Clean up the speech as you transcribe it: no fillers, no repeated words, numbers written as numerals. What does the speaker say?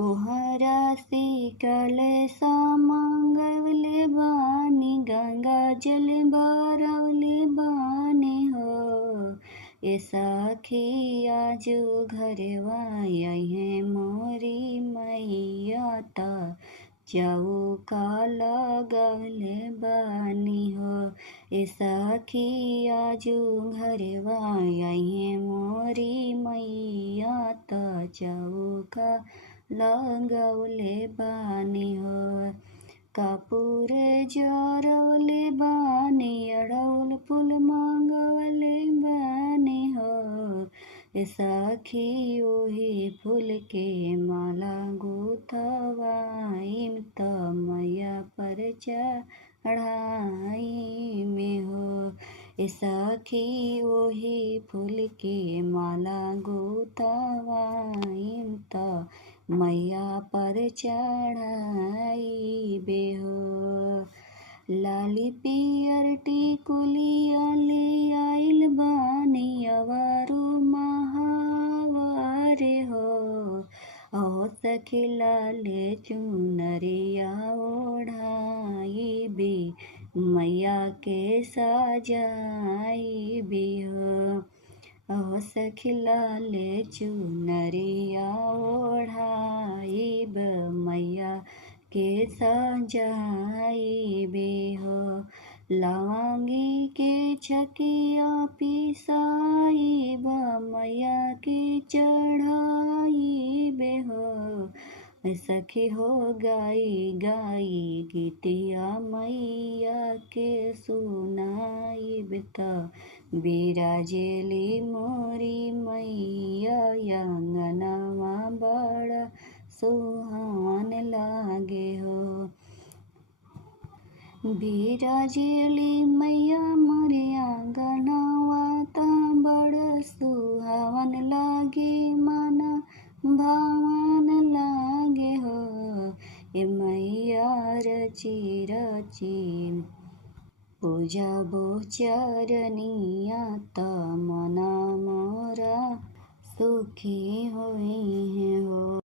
कोहरा से कलश मांगवले बानी, गंगा जल भरवले बानी हो। ए सखी आजू घरवा है मोरी मैया ता, चौका लगवले बानी हो। ए सखी आजू घरवा है मोरी मैया ता, चौका लगवले बानी हो। कपूर जरवले बानी, अड़ौल फूल मांगवले बानी हो। ए सखी ओही फूल के माला गुथवाइम त मैया पर चढ़ाई में हो। ए सखी ओही फूल के माला गुथवाइम त मैया पर चढ़ाई बेहो। लाली पियर टिकुलिया ले आइल बानी, अवारो महावर हो। ओ सखी लाले चुनरिया ओढ़ाई बे, मैया के सजाई बे हो। ओ सखी लाले चुनरिया ओढ़ाइब, मैया के सजाई बे हो। लवंगी के छकिया पिसाइब, मैया के चढ़ाई बे हो। सखी हो गाई गाई गीतिया मैया के सुनाइब त, बिराजेली मोरी मैया अंगनवा बड़ा सुहावन लागे हो। बिराजेली मैया मोरे आंगनवा ता, बड़ा सुहावन लागे माना भावन लागे हो। ए मैया रची रची पूजा बोचरनिया त, मना मोरा सुखी होई हो।